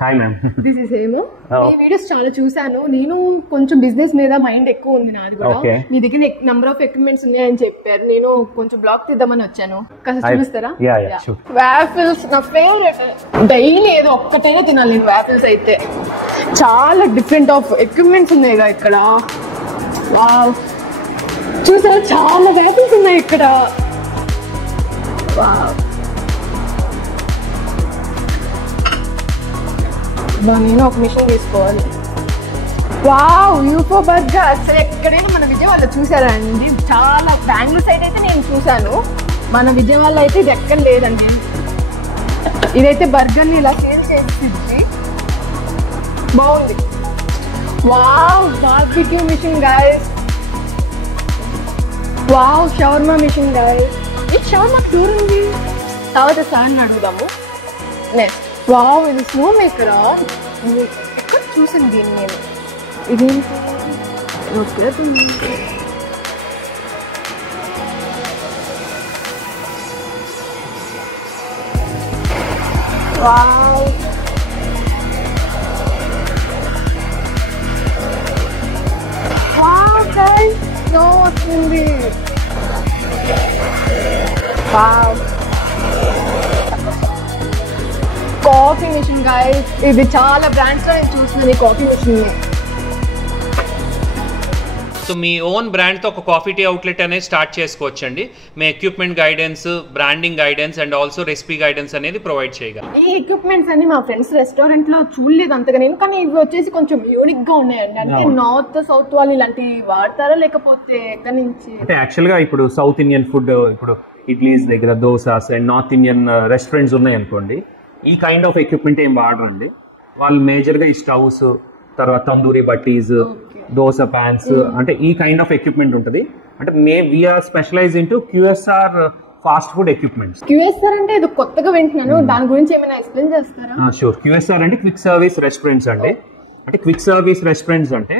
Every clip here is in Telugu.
Hi ma'am. This is Hemo. ఈ వీడియోస్ చాలా చూసాను. నేను కొంచెం బిజినెస్ మీద మైండ్ ఎక్కువ ఉంది నాది కూడా. మీ దగ్గర నంబర్ ఆఫ్ ఎక్విప్మెంట్స్ ఉన్నాయని చెప్పారు. నేను కొంచెం బ్లాగ్ తీద్దామని వచ్చాను. కాస్త చూపిస్తారా? వాఫిల్స్ నా ఫేవరెట్. డైలీ ఏదో ఒక్కటైనా తినాలి నేను వాఫిల్స్ అయితే. చాలా డిఫరెంట్ ఆఫ్ ఎక్విప్మెంట్స్ ఉన్నాయి ఇక్కడ. వావ్, చూసారా చాలా వాఫిల్స్ ఉన్నాయి ఇక్కడ. వావ్, నేను ఒక మిషన్ తీసుకోవాలి. వావ్, యూఫో బర్గర్ అసలు ఎక్కడైనా మన విజయవాడలో చూసారా అండి? చాలా బెంగళూరు సైడ్ అయితే నేను చూసాను, మన విజయవాడలో అయితే ఇది ఎక్కడ లేదండి. ఇదైతే బర్గర్ని ఇలా సేల్ చేసి బాగుంది. Wow, barbecue machine guys. Wow, shawarma machine guys. ఈ షవర్మా టూర్ ఉంది. తర్వాత సార్ని అడుగుదాము. నెక్స్ట్ వావ్, ఇది స్నో మేకరా? ఎక్కడ చూసాను దీన్ని నేను. ఇదేంటి? వావ్, వావ్ గైస్, స్నో వస్తుంది. Wow, coffee machine guys. ఇది చాలా బ్రాండ్స్ లో నేను చూస్తున్నాను ఈ కాఫీ మిషన్ ని. సో మీ ఓన్ బ్రాండ్ తో ఒక కాఫీ టీ అవుట్లెట్ అనేది స్టార్ట్ చేసుకోవచ్చండి. మీ equipment guidance, branding guidance and also recipe guidance అనేది ప్రొవైడ్ చేయగలం. ఈ ఎక్విప్మెంట్స్ అన్ని మా ఫ్రెండ్స్ రెస్టారెంట్ లో చూడలేదు అంతగా నేను, కానీ ఇవి వచ్చేసి కొంచెం యూనిక్ గా ఉన్నాయండి. అంటే నార్త్ సౌత్ వాళ్ళు ఇలాంటివి వాడతారా లేకపోతే ఎక్కడి నుంచి? అంటే యాక్చువల్ గా ఇప్పుడు సౌత్ ఇండియన్ ఫుడ్, ఇప్పుడు ఇడ్లీస్ దగ్గర dosas and north Indian restaurants ఉన్నాయి అనుకోండి, ఈ కైండ్ ఆఫ్ ఎక్విప్మెంట్ ఏం వాడరండి వాళ్ళు. మేజర్గా ఈ స్టవ్స్, తర్వాత తందూరి బట్టీస్, దోస ప్యాన్స్, అంటే ఈ కైండ్ ఆఫ్ ఎక్విప్మెంట్ ఉంటుంది. అంటే we're specialise into QSR fast food equipments. QSR అంటే ఇది కొత్తగా వింటున్నాను, దాని గురించి ఏమైనా ఎక్స్ప్లెయిన్ చేస్తారా? షూర్. QSR అంటే క్విక్ సర్వీస్ రెస్టారెంట్స్ అండి. అంటే క్విక్ సర్వీస్ రెస్టారెంట్స్ అంటే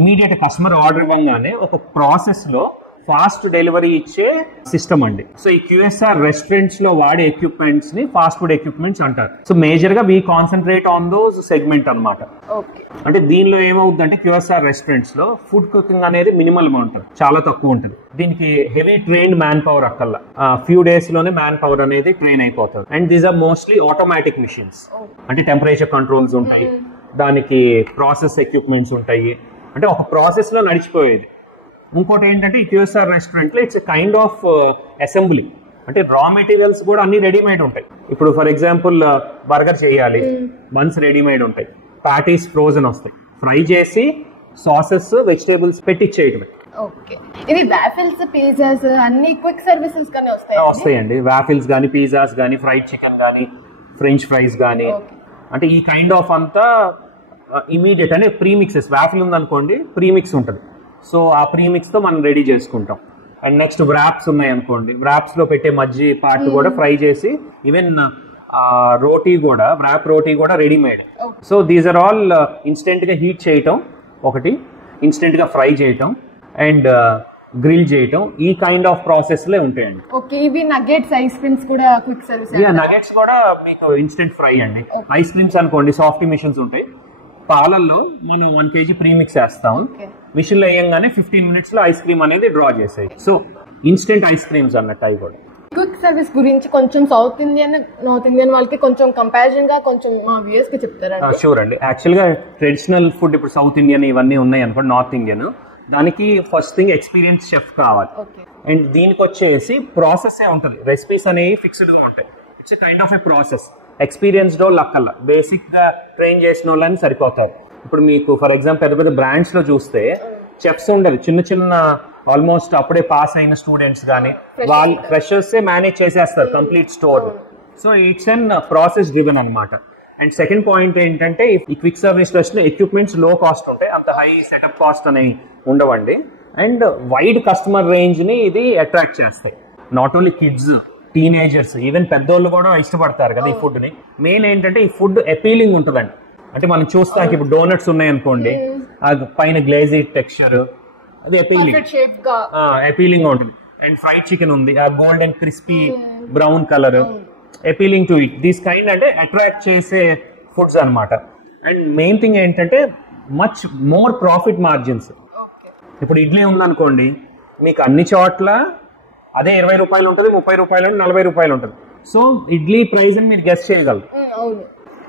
ఇమీడియట్ కస్టమర్ ఆర్డర్ ఇవ్వగానే ఒక ప్రాసెస్ లో ఫాస్ట్ డెలివరీ ఇచ్చే సిస్టమ్ అండి. సో ఈ QSR రెస్టారెంట్స్ లో వాడే ఎక్విప్మెంట్స్ ని ఫాస్ట్ ఫుడ్ ఎక్విప్మెంట్స్ అంటారు. సో మేజర్ గా we concentrate on those segment అనమాట. అంటే దీనిలో ఏమవుతుందంటే QSR రెస్టారెంట్స్ లో ఫుడ్ కుకింగ్ అనేది మినిమల్ ఉంటుంది, చాలా తక్కువ ఉంటుంది. దీనికి హెవీ ట్రైన్డ్ మ్యాన్ పవర్ అక్కర్లా, ఫ్యూ డేస్ లోనే మ్యాన్ పవర్ అనేది ట్రైన్ అయిపోతుంది. And these are mostly automatic machines. అంటే టెంపరేచర్ కంట్రోల్స్ ఉంటాయి, దానికి ప్రాసెస్ ఎక్విప్మెంట్స్ ఉంటాయి. అంటే ఒక ప్రాసెస్ లో నడిచిపోయేది. ఇంకోటి ఏంటంటే ఈ QSR రెస్టారెంట్ లో ఇట్స్ కైండ్ ఆఫ్ అసెంబ్లీ. అంటే రా మెటీరియల్స్ కూడా అన్ని రెడీమేడ్ ఉంటాయి. ఇప్పుడు ఫర్ ఎగ్జాంపుల్ బర్గర్ చేయాలి, బన్స్ రెడీమేడ్ ఉంటాయి, ప్యాటీస్ ఫ్రోజన్ వస్తాయి, ఫ్రై చేసి సాసెస్ వెజిటేబుల్స్ పెట్టించేయటమే. ఇది వాఫిల్స్, పిజ్జాస్ అన్ని క్విక్ సర్వీసెస్ గానే వస్తాయండి. వాఫిల్స్ గానీ, పిజ్జాస్ గానీ, ఫ్రైడ్ చికెన్ గానీ, ఫ్రెంచ్ ఫ్రైస్ గానీ, అంటే ఈ కైండ్ ఆఫ్ అంతా ఇమీడియట్. అంటే ప్రీమిక్సెస్, వాఫిల్ ఉందనుకోండి ప్రీమిక్స్ ఉంటుంది. సో ఆ ప్రీమిక్స్ తో మనం రెడీ చేసుకుంటాం. అండ్ నెక్స్ట్ వ్రాప్స్ ఉన్నాయి అనుకోండి, వ్రాప్స్ లో పెట్టే మధ్య పార్ట్ కూడా ఫ్రై చేసి, ఈవెన్ రోటీ కూడా, వ్రాప్ రోటీ కూడా readymade. So these are all instant గా హీట్ చేయటం ఒకటి, ఇన్స్టెంట్ గా ఫ్రై చేయటం అండ్ గ్రిల్ చేయటం, ఈ కైండ్ ఆఫ్ ప్రాసెస్ లే ఉంటాయండి. ఓకే, ఇవి నగెట్స్, ఐస్ క్రీమ్స్ కూడా క్విక్ సర్వీస్. నగెట్స్ కూడా మీకు ఇన్స్టెంట్ ఫ్రై అండి. ఐస్ క్రీమ్స్ అనుకోండి సాఫ్ట్ మిషన్స్ ఉంటాయి, పాలల్లో మనం 1 kg ప్రీమిక్స్ వేస్తాం, మిషన్ లో వేయంగానే 15 minutes లో ఐస్ క్రీమ్ అనేది డ్రా చేసాయి. సో ఇన్స్టెంట్ ఐస్ క్రీమ్స్ అన్నట్టు అవి కూడా. క్విక్ సర్వీస్ గురించి కొంచెం సౌత్ ఇండియన్, నార్త్ ఇండియన్ వాళ్ళకి కొంచెం కంపారిజన్ గా కొంచెం మా వ్యూయర్స్ కి చెప్తారా? షూర్ అండి. యాక్చువల్ గా ట్రెడిషనల్ ఫుడ్ ఇప్పుడు సౌత్ ఇండియన్ ఇవన్నీ ఉన్నాయి అనుకోండి, నార్త్ ఇండియన్, దానికి ఫస్ట్ థింగ్ ఎక్స్పీరియన్స్ చెఫ్ కావాలి. అండ్ దీనికి వచ్చేసి ప్రాసెస్ ఏ ఉంటుంది, రెసిపీస్ అనేవి ఫిక్స్డ్ గా ఉంటాయి. It's kind of A process. Experienced వాళ్ళు అక్కర్లా, బేసిక్ గా ట్రైన్ చేసిన వాళ్ళని సరిపోతారు. ఇప్పుడు మీకు ఫర్ ఎగ్జాంపుల్ పెద్ద పెద్ద బ్రాండ్స్ లో చూస్తే చెఫ్స్ ఉండదు, చిన్న చిన్న ఆల్మోస్ట్ అప్పుడే పాస్ అయిన స్టూడెంట్స్ కానీ వాళ్ళు ఫ్రెషర్స్ మేనేజ్ చేసేస్తారు complete store. So it's an process driven అనమాట. అండ్ సెకండ్ పాయింట్ ఏంటంటే ఈ క్విక్ సర్వీస్ రెస్టారెంట్ ఎక్విప్మెంట్స్ లో కాస్ట్ ఉంటాయి, అంత హై సెటప్ కాస్ట్ అనేవి ఉండవండి. అండ్ వైడ్ కస్టమర్ రేంజ్ ని ఇది అట్రాక్ట్ చేస్తాయి. Not only kids, teenagers, even పెద్దోళ్ళు కూడా ఇష్టపడతారు కదా ఈ ఫుడ్ ని. మెయిన్ ఏంటంటే ఈ ఫుడ్ అపీలింగ్ ఉంటుందండి. అంటే మనం చూస్తానికి ఇప్పుడు డోనట్స్ ఉన్నాయి అనుకోండి, పైన గ్లేజీ టెక్స్చర్, అది అపీలింగ్ ఉంటుంది. అండ్ ఫ్రైడ్ చికెన్ ఉంది, ఆ gold and crispy brown colour, appealing to it. This kind అంటే అట్రాక్ట్ చేసే ఫుడ్స్ అనమాట. అండ్ మెయిన్ థింగ్ ఏంటంటే మచ్ మోర్ ప్రాఫిట్ మార్జిన్స్. ఇప్పుడు ఇడ్లీ ఉందనుకోండి, మీకు అన్ని చోట్ల అదే 20 రూపాయలు ఉంటుంది, 30 రూపాయలు, 40 రూపాయలు ఉంటుంది. సో ఇడ్లీ ప్రైస్ అని మీరు గెస్ చేయగలరు.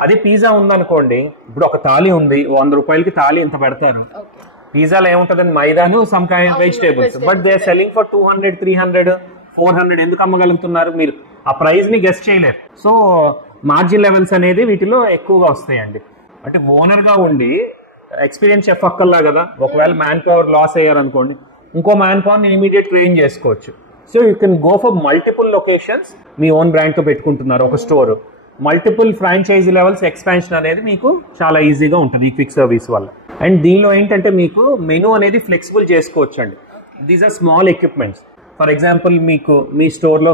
అదే పిజ్జా ఉందనుకోండి, ఇప్పుడు ఒక థాలీ ఉంది, 100 రూపాయలకి థాలీ ఇంత పెడతారు. పిజ్జాలో ఏముంటుందండి, మైదాను, some kind vegetables, but they are selling for 200, 300, 400. ఎందుకు అమ్మగలుగుతున్నారు? మీరు ఆ ప్రైస్ ని గెస్ చేయలేరు. సో మార్జిన్ లెవెల్స్ అనేది వీటిలో ఎక్కువగా వస్తాయండి. అంటే ఓనర్ గా ఉండి ఎక్స్పీరియన్స్ చెఫ్ అక్కర్లా కదా. ఒకవేళ మ్యాన్ పవర్ లాస్ అయ్యారనుకోండి, ఇంకో మ్యాన్ పవర్ ని ఇమీడియట్ ట్రైన్ చేసుకోవచ్చు. So you can go for multiple locations. మీ ఓన్ బ్రాండ్ తో పెట్టుకుంటున్నారు ఒక store, multiple franchisee levels expansion అనేది మీకు చాలా ఈజీగా ఉంటుంది ఈ క్విక్ సర్వీస్ వల్ల. అండ్ దీనిలో ఏంటంటే మీకు మెనూ అనేది ఫ్లెక్సిబుల్ చేసుకోవచ్చు అండి. These are small equipments. For example మీకు మీ స్టోర్ లో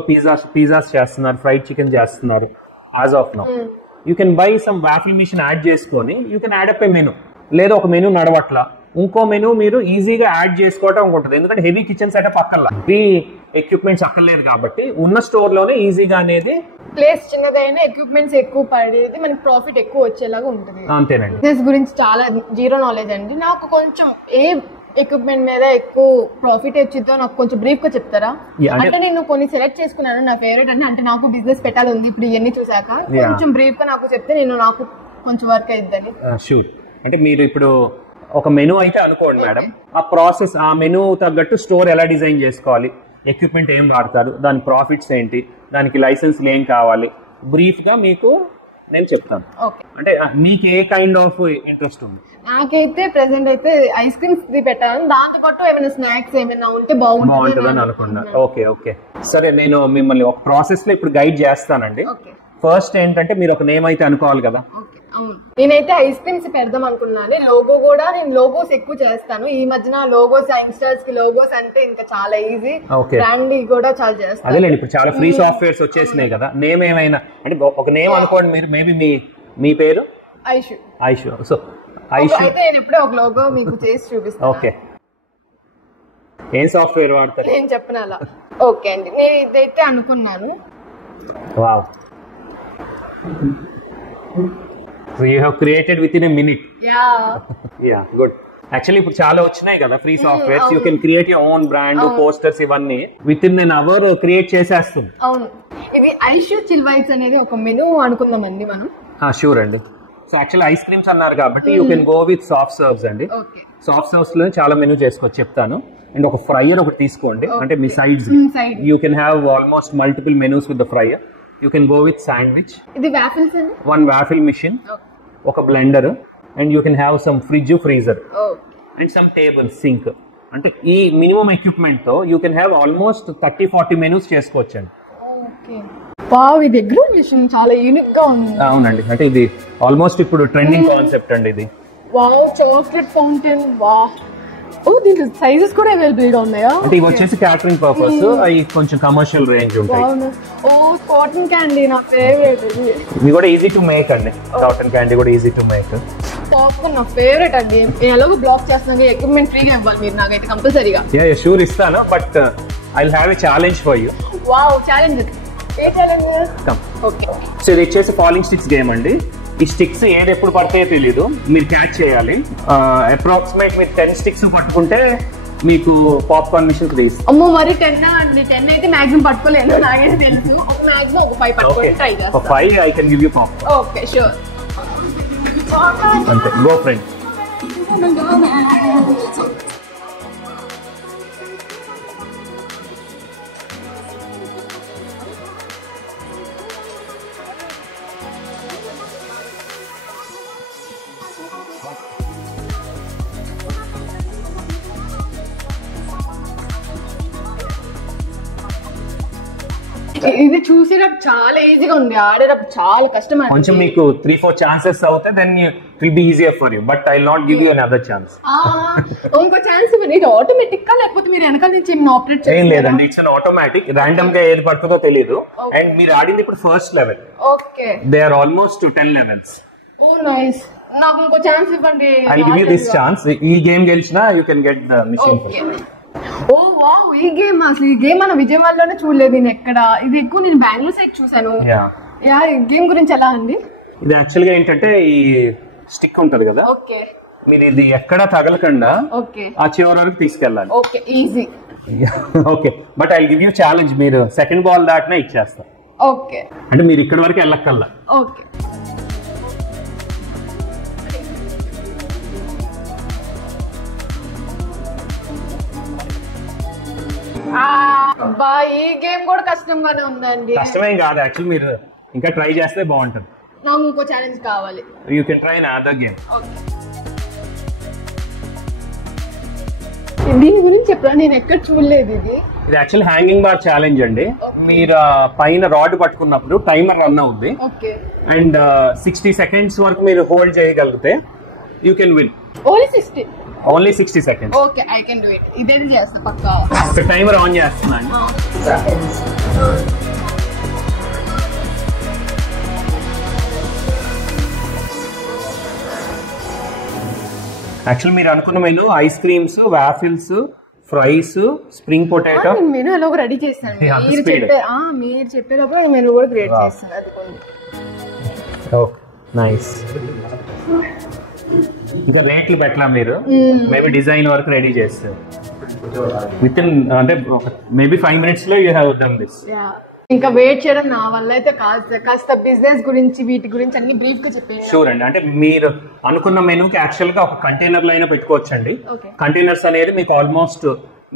పిజ్జాస్ చేస్తున్నారు, ఫ్రైడ్ చికెన్ చేస్తున్నారు. As of now you can buy some waffle machine add చేసుకొని you can add up a menu. లేదా ఒక మెనూ నడవట్లా, ఇంకో మెనూ మీరు ఈజీగా యాడ్ చేసుకోవడం ఉంటుంది. ఎందుకంటే హెవీ కిచెన్ సెటప్ అక్కర్లా, హెవీ ఎక్విప్మెంట్స్ అక్కర్లేదు కాబట్టి ఉన్న స్టోర్ లోనే ఈజీగా అనేది ప్లేస్ చిన్నదైనా ఎక్విప్మెంట్స్ ఎక్కువ పడేది మనకి ప్రాఫిట్ ఎక్కువ వచ్చేలాగా ఉంటుంది. అంతేనండి. బిజినెస్ గురించి చాలా జీరో నాలెడ్జ్ అండి. నాకు కొంచెం ఏ ఎక్విప్మెంట్ మీద ఎక్కువ ప్రాఫిట్ వచ్చిందో నాకు కొంచెం బ్రీఫ్ గా చెప్తారా? అంటే నేను కొన్ని సెలెక్ట్ చేసుకున్నాను నా ఫేవరెట్ అని. అంటే నాకు బిజినెస్ పెట్టాలి ఉంది ఇప్పుడు ఇవన్నీ చూసాక. కొంచెం బ్రీఫ్ గా నాకు చెప్తే నాకు కొంచెం వర్క్ అయిద్దని. షూర్. అంటే మీరు ఇప్పుడు ఒక మెనూ అయితే అనుకోండి మేడం, ఆ ప్రాసెస్, ఆ మెనూ తగ్గట్టు స్టోర్ ఎలా డిజైన్ చేసుకోవాలి, ఎక్విప్మెంట్ ఏం వాడతారు, దాని ప్రాఫిట్స్ ఏంటి, దానికి లైసెన్స్లు ఏం కావాలి, బ్రీఫ్ గా మీకు నేను చెప్తాను. అంటే మీకు ఏ కైండ్ ఆఫ్ ఇంట్రెస్ట్ ఉంది? నాకైతే ప్రెసెంట్ అయితే ఐస్ క్రీమ్స్ పెట్టాలని, దాంతో పాటు ఏమైనా స్నాక్స్ ఏమైనా ఉంటే బాగుంటుందని అనుకున్నాను. ఓకే ఓకే సరే, నేను మిమ్మల్ని ఒక ప్రాసెస్ లో ఇప్పుడు గైడ్ చేస్తానండి. ఫస్ట్ ఏంటంటే మీరు ఒక నేమ్ అయితే అనుకోవాలి కదా. నేనైతే ఐస్ క్రీమ్స్ పెడదాం అనుకున్నాను. లోగో కూడా నేను లోగోస్ ఎక్కువ చేస్తాను. ఈ మధ్యన లోగోస్, యంగ్స్టర్స్ కి లోగోస్ అంటే ఇంకా చాలా ఈజీ. బ్రాండ్ కూడా చాలా చేస్తాను. అదేలేండి, ఇప్పుడు చాలా ఫ్రీ సాఫ్ట్వేర్స్ వచ్చేసినాయి కదా. నేమ్ ఏమైనా అంటే ఒక నేమ్ అనుకోండి మీరు. మేబీ మీ పేరు ఐషు. ఐషు. సో ఐషు అయితే నేను ఎప్పుడే ఒక లోగో మీకు చేసి చూపిస్తాను. ఓకే, ఏం సాఫ్ట్వేర్ వాడతారు? నేను చెప్పను అలా. ఓకే అండి, నేను ఇదైతే అనుకున్నాను. Wow, so you have created within a minute. Yeah good. Actually ఇప్పుడు చాలా వచ్చినాయి కదా free softwares. You can create your own brand, posters, ఇవన్నీ within an hour create చేసేస్తుంది. అవును, ఇది ఐషు చిల్ వైబ్స్ అనేది ఒక మెనూ అనుకుందామండి మనం. షూర్ అండి. సో యాక్చువల్లీ ఐస్ క్రీమ్స్ అన్నారు కాబట్టి you can go with soft serves అండి. సాఫ్ట్ సర్వ్స్ లో చాలా మెనూ చేసుకోవచ్చు, చెప్తాను. అండ్ ఒక ఫ్రైయర్ ఒకటి తీసుకోండి, అంటే మీ sides you can have almost multiple menus with the fryer. You can go with sandwich. ఇది waffles అండి. One waffle machine. ఒక blender, and you can have some fridge, freezer. And some table, sink. అంటే ఈ మినిమం ఎక్విప్మెంట్ తో you can have almost 30-40 menus చేసుకోవచ్చు అండి. ఓకే, వావ్, ఇది ఎగ్జిబిషన్ చాలా యూనిక్ గా ఉంది. అవునండి, అంటే ఇది ఆల్మోస్ట్ ఇప్పుడు ట్రెండింగ్ కాన్సెప్ట్ అండి ఇది. Wow, chocolate fountain. వావ్, ఓ దీని సైజెస్ కూడా అవైలబుల్ గా ఉన్నాయా? అంటే ఇవి వచ్చేసి క్యాటరింగ్ పర్పస్, అవి కొంచెం కమర్షియల్ రేంజ్ ఉంటాయి. ఓ కాటన్ క్యాండీ నా ఫేవరెట్. ఇది కూడా ఈజీ టు మేక్ అండి. కాటన్ క్యాండీ కూడా ఈజీ టు మేక్. పాప్కార్న్ నా ఫేవరెట్ అండి. నేను ఎలాగో బ్లాక్ చేస్తాను, ఎక్విప్మెంట్ ఫ్రీగా ఇవ్వాలి మీరు నాకైతే కంపల్సరీగా. యా షూర్ ఇస్తాను, but I will have a challenge for you. Wow, challenge. A challenge? Come. Okay, so ఇది వచ్చేసి ఫాలింగ్ స్టిక్స్ గేమ్ అండి. ఈ స్టిక్స్ ఏది ఎప్పుడు పడతాయో తెలీదు, మీరు క్యాచ్ చేయాలి. అప్రాక్సిమేట్ మీరు 10 స్టిక్స్ పట్టుకుంటే మీకు పాప్కార్న్ మిషన్ ఫ్రీ. అమ్మో, మరి 10 అండి. 10 అయితే మాక్సిమం పట్టుకోలేను, నాకైతే తెలుసు. ఒక మాక్సిమం ఒక 5 పట్టుకొని ట్రై చేస్తాను. 5 I can give you popcorn. Okay, sure. అంతే, గో ఫ్రెండ్. ఇది చూసేటప్పుడు చాలా ఈజీగా ఉంది, ఆడేటప్పుడు చాలా కష్టం. కొంచెం మీకు 3-4 ఛాన్సెస్ అవుతాయి, then it will be easier for you, but I will not give you another chance. ఇంకో ఛాన్స్ ఇవ్వండి. ఇది ఆటోమేటిక్ గా లేకపోతే మీరు వెనకాల నుంచి ఆపరేట్ చేయాలి? ఏం లేదండి, ఇట్స్ అన్ ఆటోమేటిక్. రాండమ్ గా ఏది పడుతుందో తెలియదు. అండ్ మీరు ఆడింది ఇప్పుడు first level. Okay, they are almost 10 levels. Oh nice. నాకు ఇంకో ఛాన్స్ ఇవ్వండి. I will give you this chance. ఈ గేమ్ గెలిచినా you can get the machine. Oh wow, ఈ గేమ్ అసలు ఈ గేమ్ మన విజయవాడలోనే చూడలేదు నేను ఎక్కడ. ఇది ఎక్కువ నేను బెంగళూరు సైడ్ చూసాను. ఈ గేమ్ గురించి ఎలా అండి? ఇది యాక్చువల్ గా ఏంటంటే ఈ స్టిక్ ఉంటది కదా, మీరు ఇది ఎక్కడ తగలకుండా ఆ చివరి వరకు తీసుకెళ్ళాలి. Okay, but I give you challenge, మీరు సెకండ్ బాల్ దాటినా ఇచ్చేస్తా. ఓకే, అంటే మీరు ఇక్కడ వరకు వెళ్ళక్కల్లా. ఓకే, ఈ గేమ్ కూడా కష్టంగానే ఉందండి. కష్టమేం కాదు యాక్చువల్, మీరు ఇంకా ట్రై చేస్తే బాగుంటుంది. నాకు ఇంకో ఛాలెంజ్ కావాలి. You can try another game. దీని గురించి చెప్పరా, నేను ఎక్కడ చూడలేదు. ఇది యాక్చువల్ హ్యాంగింగ్ బార్ ఛాలెంజ్ అండి. మీరు పైన రాడ్ పట్టుకున్నప్పుడు టైమర్ రన్ అవుద్ది అండ్ 60 seconds వరకు మీరు హోల్డ్ చేయగలిగితే you can win. Only 60 seconds. Okay, I can do it. ఇదేది చేస్తా పక్కా. టైమర్ ఆన్ చేస్తున్నాను. యాక్చువల్ మీరు అనుకున్న menu ice creams, waffles, fries, spring potato. Menu ఎలా రెడీ చేశాను. మీరు చెప్పేటప్పుడు మెనూ కూడా క్రియేట్ చేస్తాను. అది కొంచెం నైస్. ఇంకా రేట్లు పెట్టలా మీరు, మేబీ డిజైన్ వరకు రెడీ చేస్తారు విత్ ఇన్ అంటే మేబీ 5 minutes లో యూ హ్యావ్ డన్ దిస్. ఇంకా వెయిట్ చేయడం నా వల్ల అయితే కాస్త బిజినెస్ గురించి వీటి గురించి అన్ని బ్రీఫ్ గా చెప్పేది. షూర్ అండి. అంటే మీరు అనుకున్న మెనూకి యాక్చువల్ గా ఒక కంటైనర్ లో అయినా పెట్టుకోవచ్చు అండి. కంటైనర్స్ అనేది మీకు ఆల్మోస్ట్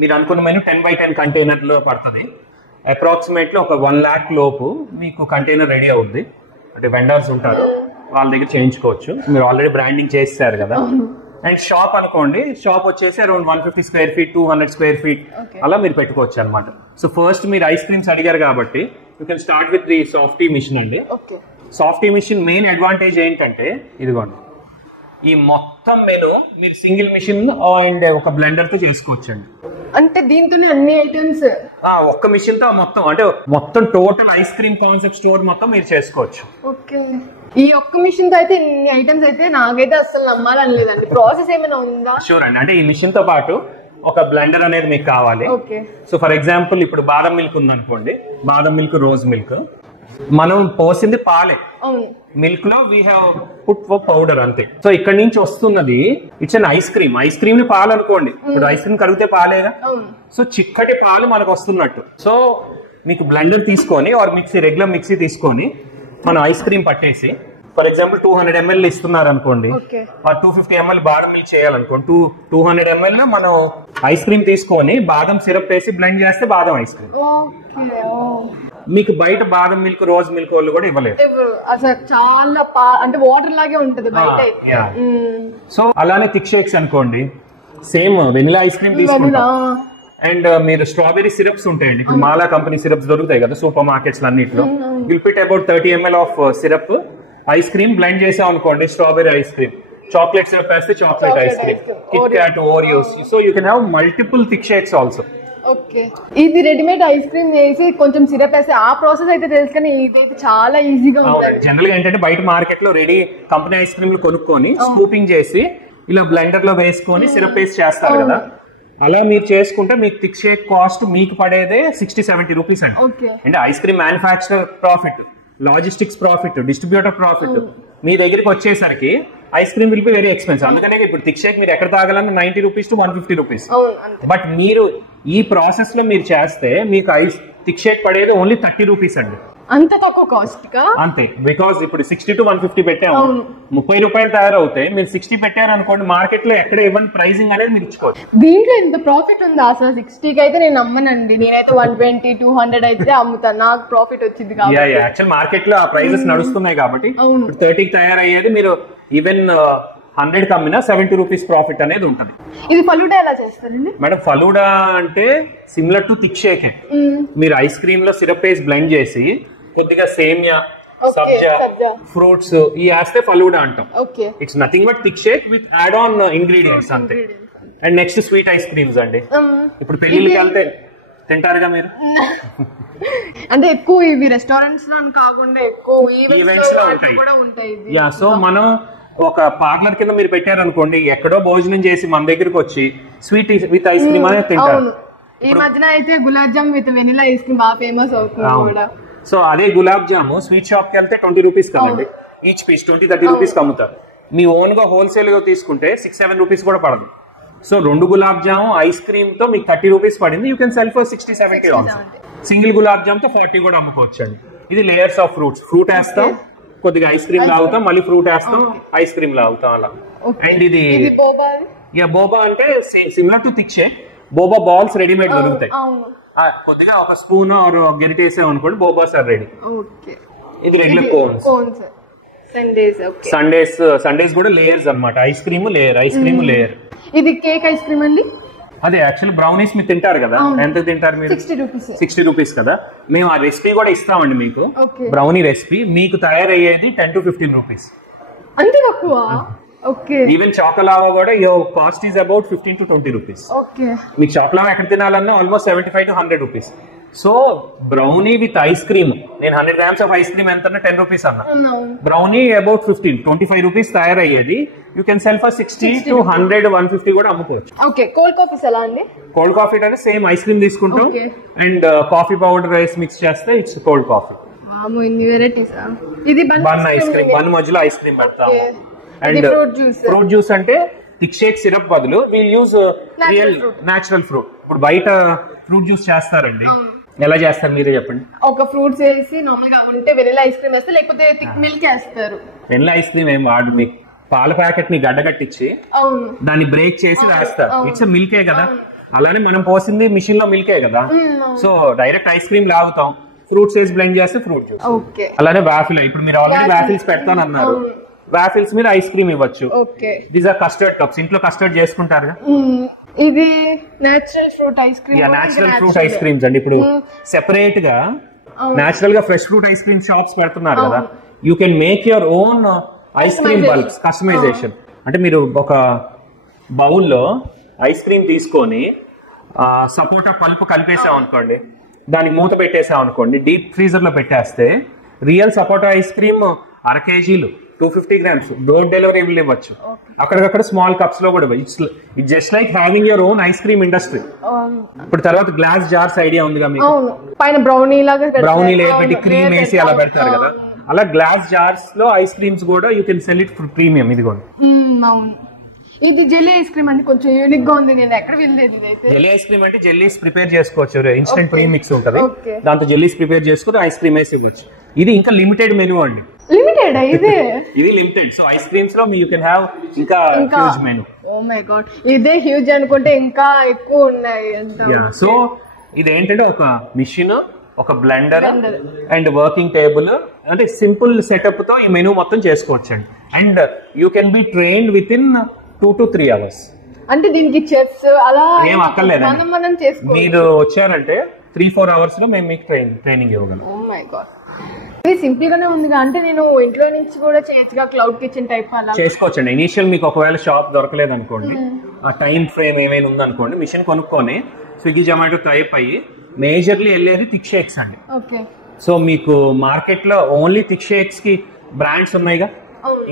మీరు అనుకున్న మెనూ 10x10 కంటైనర్ లో పడుతుంది. అప్రాక్సిమేట్లీ ఒక 1 lakh లోపు మీకు కంటైనర్ రెడీ అవుద్ది. అంటే వెండర్స్ ఉంటారు, వాళ్ళ దగ్గర చేయించుకోవచ్చు. మీరు ఆల్రెడీ బ్రాండింగ్ చేస్తారు కదా. అండ్ షాప్ అనుకోండి, షాప్ వచ్చేసి around 150 square feet, 200 square feet అలా మీరు పెట్టుకోవచ్చు అనమాట. సో ఫస్ట్ మీరు ఐస్ క్రీమ్స్ అడిగారు కాబట్టి you can start with the softy machine అండి. సాఫ్టీ మిషన్ మెయిన్ అడ్వాంటేజ్ ఏంటంటే ఇదిగోండి, ఈ మొత్తం మెనూ మీరు సింగిల్ మిషన్ అండ్ ఒక బ్లెండర్ తో చేసుకోవచ్చు అండి. అంటే దీంతోనే అన్ని ఐటమ్స్ ఒక్క మిషన్ తో మొత్తం total ice cream concept store మొత్తం మీరు చేసుకోవచ్చు. ఓకే, ఈ ఒక్క మిషన్ తో అయితే ఇన్ని ఐటమ్స్ అయితే నాకైతే అసలు నమ్మాలని లేదండి. ప్రాసెస్ ఏమైనా ఉందా? షూర్ అండి. అంటే ఈ మిషన్ తో పాటు ఒక బ్లెండర్ అనేది మీకు కావాలి. సో ఫర్ ఎగ్జాంపుల్ ఇప్పుడు బాదం మిల్క్ ఉందనుకోండి, బాదం మిల్క్, రోజ్ మిల్క్, మనం పోసింది పాలే, మిల్క్ లో వీ హ్యావ్ పుట్ పౌడర్ అంతే. సో ఇక్కడ నుంచి వస్తున్నది it's an ice cream. Ice cream ని పాలు అనుకోండి, ఇప్పుడు ఐస్ క్రీమ్ కరిగితే పాలేగా. సో చిక్కటి పాలు మనకు వస్తున్నట్టు. సో మీకు బ్లెండర్ తీసుకొని ఆర్ రెగ్యులర్ మిక్సీ తీసుకొని మనం ఐస్ క్రీమ్ పట్టేసి, ఫర్ ఎగ్జాంపుల్ 200 ml ఇస్తున్నారు అనుకోండి, 250 ml బాదం మిల్క్ చేయాలనుకోండి, 200 ml లో మనం ఐస్ క్రీమ్ తీసుకొని బాదం సిరప్ వేసి బ్లెండ్ చేస్తే బాదం ఐస్ క్రీమ్. మీకు బయట బాదం మిల్క్, రోజ్ మిల్క్ వాళ్ళు కూడా ఇవ్వలేదు. అసలు చాలా అంటే వాటర్ లాగే ఉంటది బయట. సో అలానే థిక్ షేక్స్ అనుకోండి, సేమ్ వెనిలా ఐస్ క్రీమ్ తీసుకుంటాం. అండ్ మీరు స్ట్రాబెరీ సిరప్స్ ఉంటాయండి, ఇప్పుడు మాలా కంపెనీ సిరప్స్ దొరుకుతాయి కదా సూపర్ మార్కెట్స్ అన్నిట్లో. Will put about 30 ml of syrup, ice cream blend చేసాం అనుకోండి, strawberry ice cream, chocolate syrup వేస్తే chocolate ice cream, Kit Kat, Oreos. So you can have multiple thick shakes also. Okay, ఇది రెడీమేడ్ ఐస్ క్రీమ్ వేసి కొంచెం సిరప్ వేసి ఆ ప్రాసెస్ అయితే తెలుసు, కానీ ఇదైతే చాలా ఈజీగా ఉంటుంది. జనరల్ గా ఏంటంటే బయట మార్కెట్ లో రెడీ కంపెనీ ఐస్ క్రీమ్లు కొనుక్కొని స్కూపింగ్ చేసి ఇలా బ్లెండర్ లో వేసుకొని సిరప్ వేసి చేస్తారు కదా. అలా మీరు చేసుకుంటే మీకు థిక్ షేక్ కాస్ట్ మీకు పడేదే 60-70 రూపీస్ అండి. అంటే ice cream manufacturer profit, logistics profit, distributor profit, మీ దగ్గరికి వచ్చేసరికి ice cream will be very expensive. అందుకనే ఇప్పుడు థిక్ షేక్ మీరు ఎక్కడ తాగాలన్నా 90 రూపీస్ to 150 రూపీస్. బట్ మీరు ఈ ప్రాసెస్ లో మీరు చేస్తే మీకు ఐస్ థిక్ షేక్ పడేది ఓన్లీ 30 రూపీస్ అండి. అంత తక్కువ కాస్ట్ కా? అంతే, బికాస్ ఇప్పుడు 60 to 150 పెట్టాము, 30 రూపాయలు తయారవుతాయి. మీరు 60 పెట్టారు అనుకోండి, మార్కెట్ లో ఎక్కడ ఇవ్వండి ప్రైసింగ్ అనేది మీరు ఇచ్చుకోవచ్చు. దీంట్లో ఎంత ప్రాఫిట్ ఉందా అసలు? 60కి అయితే నేను అమ్మనండి, నేనైతే 120, 200 అయితే అమ్ముతాను, నాకు ప్రాఫిట్ వచ్చింది కాబట్టి. యాక్చువల్ మార్కెట్ లో ఆ ప్రైజెస్ నడుస్తున్నాయి కాబట్టి 30కి తయారయ్యేది మీరు ఈవెన్ 100 కమ్మినా 70 రూపీస్ ప్రాఫిట్ అనేది ఉంటుంది. ఇది ఫలూడా ఎలా చేస్తారండి మేడం? ఫలూడా అంటే సిమిలర్ టు థిక్ షేక్. మీరు ఐస్ క్రీమ్ లో సిరప్ వేసి బ్లెండ్ చేసి కొద్దిగా సేమియా, సబ్జా, ఫ్రూట్స్ ఈ వేస్తే ఫలూడా అంటాం. It's nothing but thick shake with add on ingredients అంతే. And next sweet ice creams అండి. ఇప్పుడు పెళ్లికి వెళ్తే తింటారుగా మీరు, అంటే ఎక్కువ ఇవి రెస్టారెంట్స్ లో కాకుండా ఎక్కువ ఈవెంట్స్ లో కూడా ఉంటాయి. సో మనం ఒక పార్లర్ కింద మీరు పెట్టారనుకోండి, ఎక్కడో భోజనం చేసి మన దగ్గరకు వచ్చి స్వీట్ విత్ ఐస్ క్రీమ్ అనేది తింటారు. ఈ మధ్యన అయితే gulab jam with vanilla ice cream బాగా ఫేమస్ అవుతుంది కూడా. సో అదే గులాబ్ జామ్ స్వీట్ షాప్ కి వెళ్తే 20 రూపీస్ కదండి, ఈచ్ పీస్ 20-30 రూపీస్ అమ్ముతారు. మీ ఓన్ గా హోల్సేల్ గా తీసుకుంటే 6-7 రూపీస్ కూడా పడదు. So 2 gulab jam ice cream తో మీకు 30 రూపీస్ పడింది. You can sell for 60-70 also. Single gulab jam తో 40 కూడా అమ్ముకోవచ్చు అండి. ఇది లేయర్స్ ఆఫ్ ఫ్రూట్ వేస్తాం, కొద్దిగా ఐస్ క్రీమ్ లాగుతాం, మళ్ళీ ఫ్రూట్ వేస్తాం, ఐస్ క్రీమ్ లాగుతాం అలా. అండ్ ఇది బోబా అంటే similar to thick Sheikh. Boba balls readymade దొరుకుతాయి. కొద్దిగా ఒక స్పూన్ ఆర్ గెరిటేసాం అనుకోండి, బోబాస్ ఆర్ రెడీ. ఇది రెగ్యులర్ కోన్స్. సండేస్ కూడా లేయర్స్ అన్నమాట. Ice cream layer. ఇది కేక్ ఐస్ క్రీమ్ అండి. అదే యాక్చువల్లీ బ్రౌనీస్ మీరు తింటారు కదా, ఎంత తింటారు మీరు? 60 రూపీస్ కదా. మేము ఆ రెసిపీ కూడా ఇస్తామండి మీకు, బ్రౌనీ రెసిపీ. మీకు తయారయ్యేది 10-15 రూపీస్. అంతే తక్కువ? ఓకే. ఈవెన్ చాకోలావా కూడా cost is about 15-20 rupees. Okay. మీకు చాకోలావా ఎక్కడ తినాలన్నా almost 75-100 rupees. So brownie with ice cream, నేను 100 grams ఆఫ్ ఐస్ క్రీమ్ ఎంత 10 రూపీస్ అన్నా. బ్రౌనీ అబౌట్ 15-25 రూపీస్ తయారయ్యేది. యూ కెన్ సెల్ ఫర్ 60-100-150 కూడా అమ్ముకోవచ్చు. ఓకే. కోల్డ్ కాఫీస్ ఎలా అండి? కోల్డ్ కాఫీ అంటే సేమ్ ఐస్ క్రీమ్ తీసుకుంటాం అండ్ కాఫీ పౌడర్ రైస్ మిక్స్ చేస్తే ఇట్స్ కోల్డ్ కాఫీ. ఇది బన్ ఐస్ క్రీమ్, బన్ మధ్యలో ఐస్ క్రీమ్ పెడతాము. అండ్ ఫ్రూట్ జ్యూస్ అంటే థిక్ షేక్ సిరప్ బదులు we'll use real natural fruit. ఇప్పుడు బయట ఫ్రూట్ జ్యూస్ చేస్తారండి, ఎలా చేస్తారు మీరే చెప్పండి? ఒక ఫ్రూట్స్ వేసి నార్మల్ గా ఉంటే వెనిలా ఐస్ క్రీమ్ వేస్తారు, లేకపోతే థిక్ మిల్క్ వేస్తారు. వెనిలా ఐస్ క్రీమ్ ఏం వాడు, మీకు పాల ప్యాకెట్ ని గడ్డగట్టించి దాన్ని బ్రేక్ చేసి వేస్తారు. ఇట్స్ మిల్కే కదా. అలానే మనం పోసింది మిషన్ లో మిల్కే కదా. సో డైరెక్ట్ ఐస్ క్రీమ్ లాగుతాం, ఫ్రూట్స్ వేసి బ్లెండ్ చేస్తే ఫ్రూట్ జ్యూస్. అలానే వాఫిల్, ఇప్పుడు మీరు ఆల్రెడీ వాఫిల్స్ పెడతానన్నారు, వాఫిల్స్ మీద ఐస్ క్రీమ్ ఇవ్వచ్చు. These are custard cups. ఇంట్లో కస్టర్డ్ చేసుకుంటారు. ఇది natural fruit ice cream. Natural fruit ice creams అండి. ఇప్పుడు సెపరేట్ గా నేచురల్ గా fresh fruit ice cream shops పెడుతున్నారు కదా. You can make your own ice cream bulbs, customization. అంటే మీరు ఒక బౌల్లో ఐస్ క్రీమ్ తీసుకొని సపోటా పల్పు కలిపేసాం అనుకోండి, దానికి మూత పెట్టేసాం అనుకోండి, డీప్ ఫ్రీజర్ లో పెట్టేస్తే real sapota ice cream 1 kg 250 grams door delivery ఇవ్వచ్చు. అక్కడికక్కడ స్మాల్ కప్స్ లో కూడా it's just like having your own ice cream industry. ఇప్పుడు తర్వాత గ్లాస్ జార్స్ ఐడియా ఉందిగా మీకు, పైన బ్రౌనీ లేయర్ పెట్టి క్రీమ్ వేసి అలా పెడతారు కదా, అలా గ్లాస్ జార్స్ లో ఐస్ క్రీమ్స్ కూడా you can sell it for premium. ఇది కూడా ఇది జెల్లీ ఐస్ క్రీమ్ అంటే కొంచెం యూనిక్ గా ఉంది, నేను ఎక్కడ వినలేదు. ఇదైతే జెల్లీ ఐస్ క్రీమ్ అంటే జెల్లీస్ ప్రిపేర్ చేసుకోవచ్చు, ఇన్స్టెంట్ ప్రీ మిక్స్ ఉంటుంది, దాంతో జెల్లీస్ ప్రిపేర్ చేసుకుని ఐస్ క్రీమ్ వేసి ఇవ్వచ్చు. ఇది ఇంకా లిమిటెడ్ మెనూ అండి. లిమిటెడ్ ఇది లిమిటెడ్. సో ఐస్ క్రీమ్స్ లో యూ కెన్ హ్యావ్ ఇంకా huge menu. Oh my God, ఇదే హ్యూజ్ అనుకుంటే ఇంకా ఎక్కువ ఉన్నాయి. సో ఇది ఏంటంటే ఒక మిషన్, ఒక బ్లెండర్ అండ్ వర్కింగ్ టేబుల్, అంటే సింపుల్ సెటప్ తో ఈ మెనూ మొత్తం చేసుకోవచ్చు అండి. And you can be trained with in 2 to 3 hours. అంటే దీనికి చెఫ్స్ అలా ఏం అక్కర్లేదండి, మీరు వచ్చారంటే 3-4 hours లో మేము మీకు ట్రైనింగ్ ఇవ్వగలం. ఓ మై గాడ్, ఇది సింపుల్ గానే ఉంది. అంటే నేను ఇంట్లో నుంచి కూడా చేయొచ్చుగా, క్లౌడ్ కిచెన్ టైప్ అలా చేసుకోవచ్చండి. ఇనిషియల్ మీకు ఒకవేళ షాప్ దొరకలేదు అనుకోండి, ఆ టైం ఫ్రేమ్ ఏమైనా ఉందనుకోండి, మిషన్ కొనుక్కొని స్విగ్గీ జొమాటో టైప్ అయ్యి మేజర్లీ వెళ్ళేది థిక్ షేక్స్ అండి. సో మీకు మార్కెట్ లో ఓన్లీ థిక్ షేక్స్ కి బ్రాండ్స్ ఉన్నాయిగా,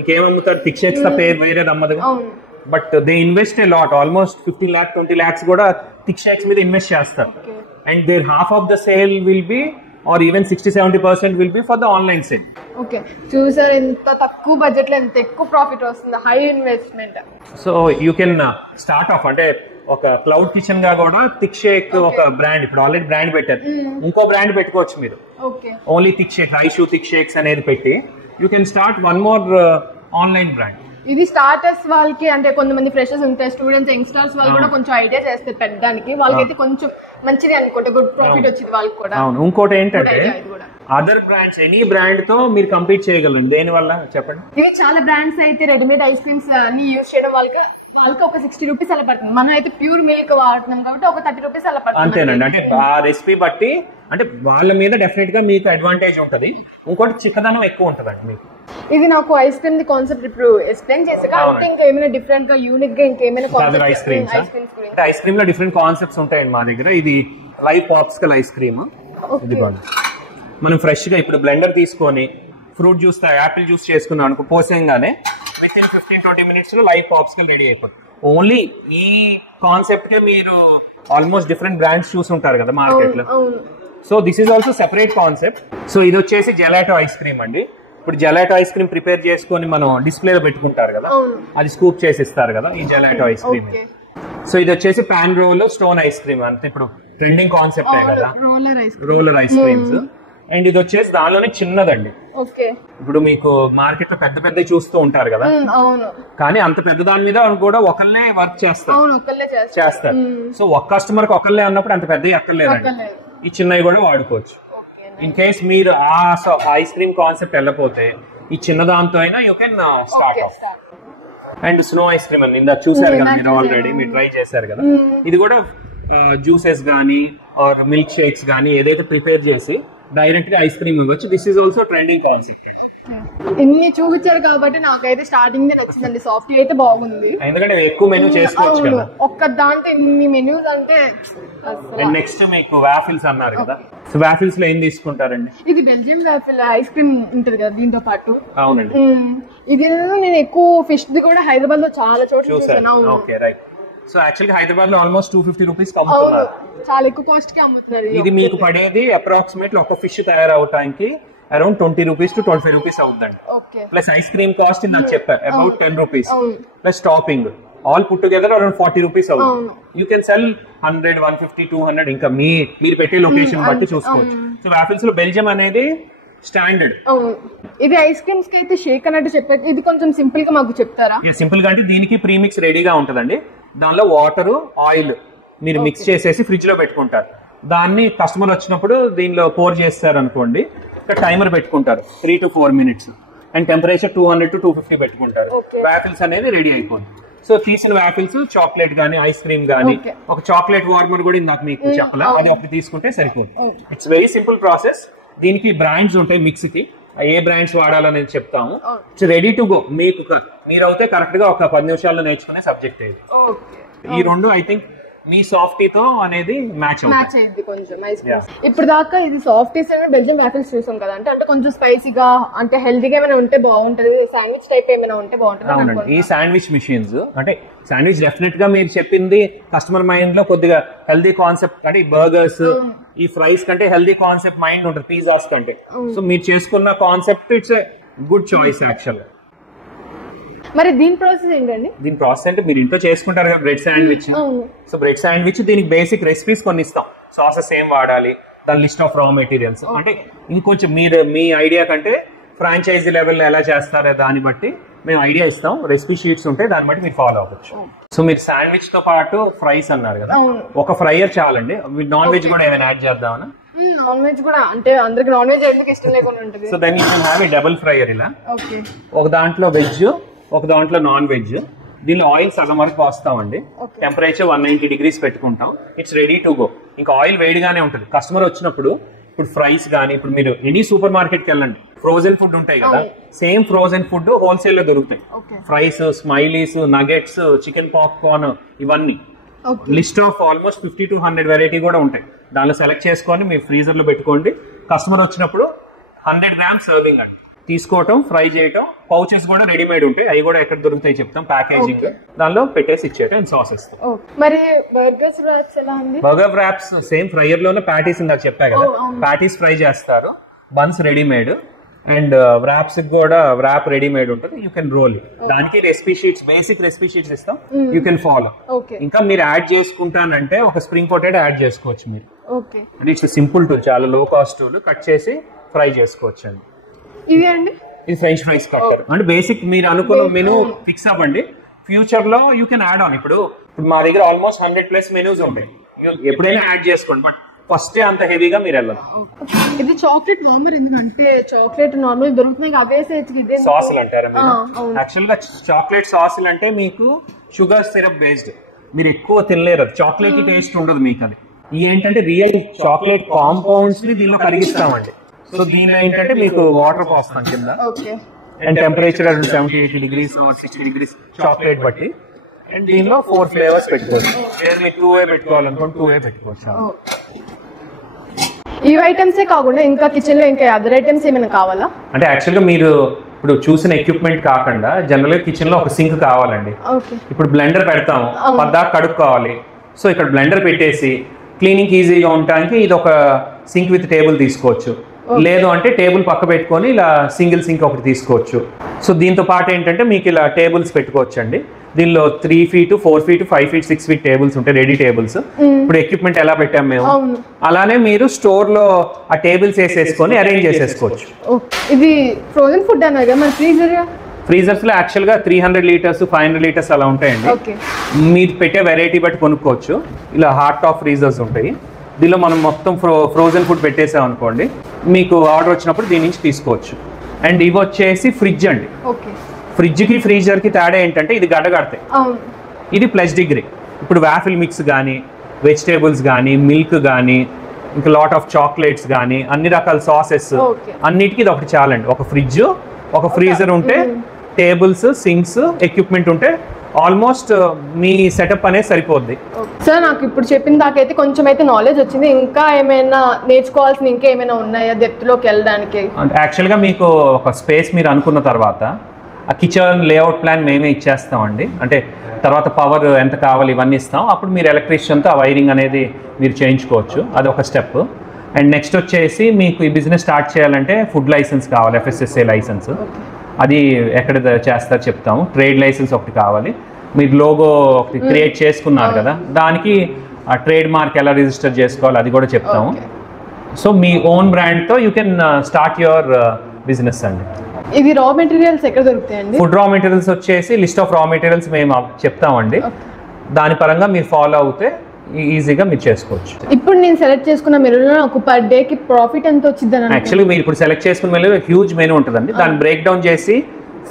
ఇంకేం అమ్ముతారు? థిక్ షేక్స్ పేరు వేరే అమ్మదుగా. But they invest a lot, almost 15 lakhs 20 lakhs కూడా థిక్ షేక్స్ మీద ఇన్వెస్ట్ చేస్తారు. And there half of the sale will be or even 60-70% will be for the online sale. Okay, చూసారు ఎంత తక్కువ బడ్జెట్ లో ఎంత ఎక్కువ ప్రాఫిట్ వస్తుంది, high investment. So you can start of అంటే ఒక క్లౌడ్ కిచెన్ గా కూడా థిక్ షేక్ ఒక బ్రాండ్, ఇప్పుడు ఆల్రెడీ బ్రాండ్ పెట్టారు, ఇంకో బ్రాండ్ పెట్టుకోవచ్చు మీరు. Only thick shake, Aishu thick shakes అనేది పెట్టి you can start one more online brand. ఇది స్టార్టర్స్ వాళ్ళకి, అంటే కొంతమంది ఫ్రెషర్స్ ఉంటాయి, స్టూడెంట్స్, యంగ్స్టర్స్ వాళ్ళు కూడా కొంచెం ఐడియా చేస్తారు పెట్టడానికి, వాళ్ళకైతే కొంచెం మంచిది అనుకుంటే గుడ్ ప్రాఫిట్ వచ్చింది వాళ్ళకి కూడా. అవును. ఇంకోటి ఏంటంటే అదర్ బ్రాండ్స్, ఎనీ బ్రాండ్ తో మీరు కంపీట్ చేయగలరు. దేని వల్ల చెప్పండి? ఇవి చాలా బ్రాండ్స్ అయితే రెడీమేడ్ ఐస్ క్రీమ్స్ అన్ని యూజ్ చేయడం వాళ్ళకి ఒక 60 రూపీస్ అలా పడుతుంది. మనం అయితే ప్యూర్ మిల్క్ వాడుతున్నాం కాబట్టి ఒక 30 రూపీస్ అలా పడుతుంది. అంతేనండి. అంటే ఆ రెసిపీ బట్టి అంటే వాళ్ళ మీద డెఫినెట్ గా మీకు అడ్వాంటేజ్ ఉంటుంది. ఇంకోటి చిక్కదనం ఎక్కువ ఉంటుందండి మీకు. ఇది నాకు ఐస్ క్రీమ్ ది కాన్సెప్ట్ ఇప్పుడు ఎక్స్ప్లెయిన్ చేసాక, అంటే ఇంకా ఏమైనా డిఫరెంట్ గా యూనిక్ గా ఇంకేమైనా ఐస్ క్రీమ్స్ అంటే ఐస్ క్రీమ్ లో డిఫరెంట్ కాన్సెప్ట్స్ ఉంటాయండి మా దగ్గర. ఇది లైవ్ పాప్స్కల్ ఐస్ క్రీమ్. ఇది మనం ఫ్రెష్ గా ఇప్పుడు బ్లెండర్ తీసుకొని ఫ్రూట్ జ్యూస్, యాపిల్ జ్యూస్ చేసుకున్నాం అనుకో, పోసేయంగానే 15-20 minutes లో లైవ్ పాప్స్కల్ రెడీ అయిపోతుంది. ఓన్లీ ఈ కాన్సెప్ట్ కే మీరు ఆల్మోస్ట్ డిఫరెంట్ బ్రాండ్స్ చూసుంటారు కదా మార్కెట్ లో. So this is also separate concept. So ఇది వచ్చేసి జెలాటో ఐస్ క్రీమ్ అండి. ఇప్పుడు జెలాటో ఐస్ క్రీమ్ ప్రిపేర్ చేసుకొని మనం డిస్ప్లేలో పెట్టుకుంటారు కదా, అది స్కూప్ చేసి ఇస్తారు కదా ఈ జెలాటో ఐస్ క్రీమ్. సో ఇది వచ్చేసి pan roll stone ice cream, అంటే ఇప్పుడు ట్రెండింగ్ కాన్సెప్ట్ కదా రోలర్ ఐస్ క్రీమ్స్. అండ్ ఇది వచ్చేసి దానిలోనే చిన్నదండి. ఇప్పుడు మీకు మార్కెట్ లో పెద్ద పెద్ద చూస్తూ ఉంటారు కదా, కానీ అంత పెద్ద దాని మీద కూడా ఒకళ్ళే వర్క్ చేస్తారు. సో ఒక కస్టమర్ కి ఒకళ్ళే అన్నప్పుడు అంత పెద్దవి అక్కర్లేదండి, ఈ చిన్నవి కూడా వాడుకోవచ్చు. ఇన్ కేస్ మీరు ఆ ఐస్ క్రీమ్ కాన్సెప్ట్ వెళ్ళకపోతే ఈ చిన్న దాంతో అయినా you can start of. And snow ice cream అని ఇందా చూసారు కదా మీరు, ఆల్రెడీ మీరు ట్రై చేశారు కదా. ఇది కూడా జ్యూసెస్ గానీ ఆర్ మిల్క్ షేక్స్ గానీ ఏదైతే ప్రిపేర్ చేసి డైరెక్ట్ గా ఐస్ క్రీమ్ ఇవ్వచ్చు. This is also trending concept. ఇన్ని చూపించారు కాబట్టి నాకైతే స్టార్టింగ్ నచ్చిందండి. సాఫ్ట్ అయితే బాగుంది, ఎందుకంటే ఎక్కువ మెనూ చేసుకోవచ్చు కదా ఒక్క దాంట్లో ఇన్ని మెనూస్ అంటే. నెక్స్ట్ మీకు వాఫిల్స్ అన్నారు కదా, సో వాఫిల్స్ లో ఏం తీసుకుంటారండి? ఇది బెల్జియం వాఫిల్ ఐస్ క్రీమ్ ఉంటది కదా దీంతో పాటు. అవునండి, ఇది నేను ఎక్కువ ఫిష్ ది కూడా హైదరాబాద్ లో చాలా చోట్ల చూసాను. Okay right. సో యాక్చువల్గా హైదరాబాద్ లో ఆల్మోస్ట్ 250 రూపీస్ అమ్ముతున్నారు, చాలా ఎక్కువ కాస్ట్ కి అమ్ముతున్నారు. ఇది మీకు పడేది అప్రాక్సిమేట్లీ ఒక ఫిష్ తయారవటానికి అరౌండ్ 20 రూపీస్ టు 25 రూపీస్ అవుతుందండి. ప్లస్ ఐస్ క్రీమ్ కాస్ట్ నాకు చెప్పారు about 10 rupees plus topping all put together around 40 rupees అవుతుంది. యూ కెన్ సెల్ 100, 150, 200 ఇంకా మీరు పెట్టే లొకేషన్ బట్టి చూసుకోవచ్చు. సో వాఫిల్స్ లో బెల్జియం అనేది స్టాండర్డ్. ఇది ఐస్ క్రీమ్స్ కి అయితే షేక్ అన్నట్టు చెప్పారు, ఇది కొంచెం సింపుల్ గా మాకు చెప్తారా? సింపుల్ గా అంటే దీనికి ప్రీమిక్స్ రెడీగా ఉంటదండి. దానిలో వాటర్ ఆయిల్ మీరు మిక్స్ చేసేసి ఫ్రిడ్జ్ లో పెట్టుకుంటారు. దాన్ని కస్టమర్ వచ్చినప్పుడు దీనిలో పోర్ చేస్తారు అనుకోండి, ఇక్కడ టైమర్ పెట్టుకుంటారు 3 to 4 minutes and temperature 200 to 250 పెట్టుకుంటారు. వాఫిల్స్ అనేది రెడీ అయిపోతుంది. సో తీసిన వాఫిల్స్ చాక్లెట్ గానీ ఐస్ క్రీమ్ గానీ ఒక చాక్లెట్ వార్మర్ కూడా ఇందాక మీకు చెప్పలే, అది ఒకటి తీసుకుంటే సరిపోతుంది. It's very simple process. దీనికి బ్రాండ్స్ ఉంటాయి మిక్స్ కి, ఏ బ్రాండ్స్ వాడాలని నేను చెప్తాము. It's ready to go. మీరైతే కరెక్ట్ గా ఒక 10 నిమిషాల్లో నేర్చుకునే సబ్జెక్ట్ ఇది. ఈ రెండు ఐ థింక్ మీ సాఫ్టీతో అనేది మ్యాచ్ అయింది కొంచెం ఐస్ క్రీమ్. ఇప్పుడు దాకా ఇది సాఫ్టీస్ బెల్జియం వాఫిల్స్ చూసాం కదా, అంటే కొంచెం స్పైసీగా అంటే హెల్దీగా ఏమైనా ఉంటే బాగుంటది, శాండ్విచ్ టైప్ ఏమైనా ఉంటే బాగుంటది. అవునండి, ఈ శాండ్విచ్ మిషన్స్ అంటే శాండ్విచ్ డెఫినెట్ గా మీరు చెప్పింది కస్టమర్ మైండ్ లో కొద్దిగా హెల్దీ కాన్సెప్ట్, అంటే ఈ బర్గర్స్ ఈ ఫ్రైస్ కంటే హెల్దీ కాన్సెప్ట్ మైండ్ ఉంటుంది పిజ్జాస్ కంటే. సో మీరు చేసుకున్న concept it's good choice actual. మరి దీని ప్రాసెస్ ఏంటండి? దీని ప్రాసెస్ అంటే మీరు ఇంట్లో చేసుకుంటారు కదా bread sandwich. So bread sandwich దీనికి బేసిక్ రెసిపీస్ కొన్ని ఇస్తాం, సాసెస్ ఏం వాడాలి, దాని లిస్ట్ ఆఫ్ రా మెటీరియల్స్. అంటే ఇంకొంచెం మీరు మీ ఐడియా కంటే ఫ్రాంచైజీ లెవెల్ ఎలా చేస్తారో దాన్ని బట్టి మేము ఐడియా ఇస్తాం, రెసిపీ షీట్స్ ఉంటాయి, దాన్ని బట్టి మీరు ఫాలో అవ్వచ్చు. సో మీరు శాండ్విచ్ తో పాటు ఫ్రైస్ అన్నారు కదా, ఒక ఫ్రైయర్ చాలండి. నాన్ వెజ్ కూడా ఏమైనా యాడ్ చేద్దామన్నా? నాన్ వెజ్ కూడా, అంటే అందరికి నాన్ వెజ్ ఎందుకు ఇష్టం లేకుండా ఉంటుంది. సో దాన్ని డబుల్ ఫ్రైయర్ ఇలా, ఒక దాంట్లో వెజ్ ఒక దాంట్లో నాన్ వెజ్. దీనిలో ఆయిల్ సగం వరకు పోస్తామండి, టెంపరేచర్ 190 degrees పెట్టుకుంటాం. It's ready to go. ఇంకా ఆయిల్ వేడిగానే ఉంటుంది. కస్టమర్ వచ్చినప్పుడు ఇప్పుడు ఫ్రైస్ గానీ, ఇప్పుడు మీరు ఎనీ సూపర్ మార్కెట్ కి వెళ్ళండి, ఫ్రోజన్ ఫుడ్ ఉంటాయి కదా, సేమ్ ఫ్రోజన్ ఫుడ్ హోల్సేల్ లో దొరుకుతాయి. Fries, smileys, nuggets, chicken popcorn, ఇవన్నీ list of almost 50 to 100 variety కూడా ఉంటాయి. దానిలో సెలెక్ట్ చేసుకొని మీ ఫ్రీజర్ లో పెట్టుకోండి. కస్టమర్ వచ్చినప్పుడు 100 grams సర్వింగ్ అండి తీసుకోవటం, ఫ్రై చేయటం. పౌచెస్ కూడా రెడీమేడ్ ఉంటాయి, అవి కూడా ఎక్కడ దొరుకుతాయి చెప్తాం, ప్యాకేజింగ్ దానిలో పెట్టేసి ఇచ్చేయటం అండ్ సాసెస్. మరి బర్గర్స్ వ్రాప్స్ ఎలా ఉంది? బర్గర్ వ్రాప్స్ సేమ్ ఫ్రైయర్ లోనే ప్యాటీస్ ఇందాక చెప్పా కదా, ప్యాటీస్ ఫ్రై చేస్తారు, బన్స్ రెడీమేడ్ అండ్ వ్రాప్స్ కూడా వ్రాప్ రెడీమేడ్ ఉంటుంది. You can roll. దానికి recipe sheets, basic recipe sheets ఇస్తాం, యూ కెన్ ఫాలో. ఇంకా మీరు యాడ్ చేసుకుంటానంటే ఒక స్ప్రింగ్ పొటాటో యాడ్ చేసుకోవచ్చు మీరు. అంటే ఇట్స్ సింపుల్ టూల్, చాలా లో కాస్ట్ టూల్. కట్ చేసి ఫ్రై చేసుకోవచ్చు అండి. ఇది ఫ్రెంచ్ ఫ్రైస్ కట్టర్. అంటే బేసిక్ మీరు అనుకున్న మెనూ ఫిక్స్ అవ్వండి, ఫ్యూచర్ లో యూ కెన్ యాడ్ ఆన్. ఇప్పుడు మా దగ్గర ఆల్మోస్ట్ 100+ మెనూస్ ఉంటాయి, ఎప్పుడైనా యాడ్ చేసుకోండి, బట్ ఫస్ట్ అంత హెవీగా మీరు వెళ్ళదు. ఇది చాక్లెట్ నార్మల్, ఎందుకంటే చాక్లెట్ నార్మల్ దొరుకుతున్నాయి అవే సాసులు అంటారా మీరు? యాక్చువల్ గా చాక్లెట్ సాసులు అంటే మీకు షుగర్ సిరప్ బేస్డ్, మీరు ఎక్కువ తినలేరు, చాక్లెట్ టేస్ట్ ఉండదు మీకు. అది ఏంటంటే రియల్ చాక్లెట్ కాంపౌండ్స్ ని దీనిలో కరిగిస్తామండి. సో దీని ఏంటంటే మీకు వాటర్ పోస్తాం కింద, and temperature 70-80 degrees or 60 degrees chocolate బట్టి. అండ్ దీనిలో 4 ఫ్లేవర్స్ పెట్టుకోవచ్చు. మీరు 2A పెట్టుకోవాలనుకోండి 2A పెట్టుకోవచ్చు. ఈ ఐటమ్సే కాకుండా ఇంకా కిచెన్ లో ఇంకా అదర్ ఐటమ్స్ ఏమైనా కావాలా? అంటే యాక్చువల్ గా మీరు ఇప్పుడు చూసిన ఎక్విప్మెంట్ కాకుండా జనరల్ గా కిచెన్ లో ఒక సింక్ కావాలండి. ఇప్పుడు బ్లెండర్ పెడతాము, పద్దాక కడుక్కోవాలి. సో ఇక్కడ బ్లెండర్ పెట్టేసి క్లీనింగ్ ఈజీగా ఉండడానికి ఇది ఒక సింక్ విత్ టేబుల్ తీసుకోవచ్చు. లేదు అంటే టేబుల్ పక్క పెట్టుకొని ఇలా సింగిల్ సింక్ ఒకటి తీసుకోవచ్చు. సో దీంతో పాటు ఏంటంటే మీకు ఇలా టేబుల్స్ పెట్టుకోవచ్చు అండి. దీనిలో 3 feet 4 feet 5 feet 6 feet tables ఉంటాయి, రెడీ టేబుల్స్. ఇప్పుడు ఎక్విప్మెంట్ ఎలా పెట్టాం మేము, అలానే మీరు స్టోర్ లో ఆ టేబుల్స్ వేసేసుకొని అరేంజ్ చేసేసుకోవచ్చు. ఇది ఫ్రోజన్ ఫుడ్ అన్నారు మన ఫ్రీజర్స్ లో యాక్చువల్ గా 300 liters 500 liters అలా ఉంటాయండి. మీరు పెట్టే వెరైటీ బట్టి కొనుక్కోవచ్చు. ఇలా హాట్ టాప్ ఫ్రీజర్స్ ఉంటాయి. దీనిలో మనం మొత్తం ఫ్రోజన్ ఫుడ్ పెట్టేసాం అనుకోండి, మీకు ఆర్డర్ వచ్చినప్పుడు దీని నుంచి తీసుకోవచ్చు. అండ్ ఇవి వచ్చేసి ఫ్రిడ్జ్ అండి. ఫ్రిడ్జ్ కి ఫ్రీజర్ కి తేడా ఏంటంటే ఇది గడ్డగడతాయి, ఇది +డిగ్రీ. ఇప్పుడు వాఫిల్ మిక్స్ కానీ, వెజిటేబుల్స్ కానీ, మిల్క్ కానీ, ఇంకా లాట్ ఆఫ్ చాక్లెట్స్ కానీ, అన్ని రకాల సాసెస్ అన్నిటికీ ఇది ఒకటి చాలండి. ఒక ఫ్రిడ్జ్, ఒక ఫ్రీజర్ ఉంటే, టేబుల్స్, సింక్స్, ఎక్విప్మెంట్ ఉంటే ఆల్మోస్ట్ మీ సెటప్ అనేది సరిపోద్ది. సార్ నాకు ఇప్పుడు చెప్పిన దాకైతే కొంచెం అయితే నాలెడ్జ్ వచ్చింది. ఇంకా ఏమైనా నేర్చుకోవాల్సిన ఇంకా ఏమైనా ఉన్నాయా డెప్త్లోకి వెళ్ళడానికి? యాక్చువల్గా మీకు ఒక స్పేస్ మీరు అనుకున్న తర్వాత ఆ కిచెన్ లేఅవుట్ ప్లాన్ మేమే ఇచ్చేస్తామండి. అంటే తర్వాత పవర్ ఎంత కావాలి ఇవన్నీ ఇస్తాం. అప్పుడు మీరు ఎలక్ట్రీషియన్తో ఆ వైరింగ్ అనేది మీరు చేయించుకోవచ్చు. అది ఒక స్టెప్. అండ్ నెక్స్ట్ వచ్చేసి మీకు ఈ బిజినెస్ స్టార్ట్ చేయాలంటే ఫుడ్ లైసెన్స్ కావాలి, FSSAI లైసెన్స్. అది ఎక్కడ చేస్తారో చెప్తాము. ట్రేడ్ లైసెన్స్ ఒకటి కావాలి. మీరు లోగో ఒకటి క్రియేట్ చేసుకున్నారు కదా, దానికి ఆ ట్రేడ్ మార్క్ ఎలా రిజిస్టర్ చేసుకోవాలి అది కూడా చెప్తాము. సో మీ ఓన్ బ్రాండ్తో you can start your business అండి. ఇది రా మెటీరియల్స్ ఎక్కడ దొరుకుతాయండి? ఫుడ్ రా మెటీరియల్స్ వచ్చేసి లిస్ట్ ఆఫ్ రా మెటీరియల్స్ మేము చెప్తామండి. దాని పరంగా మీరు ఫాలో అవుతే ఈజీగా మీరు చేసుకోవచ్చు. ఇప్పుడు నేను సెలెక్ట్ చేసుకున్న మెనూలో నాకు పర్ డే కి ప్రాఫిట్ ఎంత వచ్చింది? యాక్చువల్లీ మీరు ఇప్పుడు సెలెక్ట్ చేసుకున్న మెనూ హ్యూజ్ మెనూ ఉంటుందండి. దాన్ని బ్రేక్ డౌన్ చేసి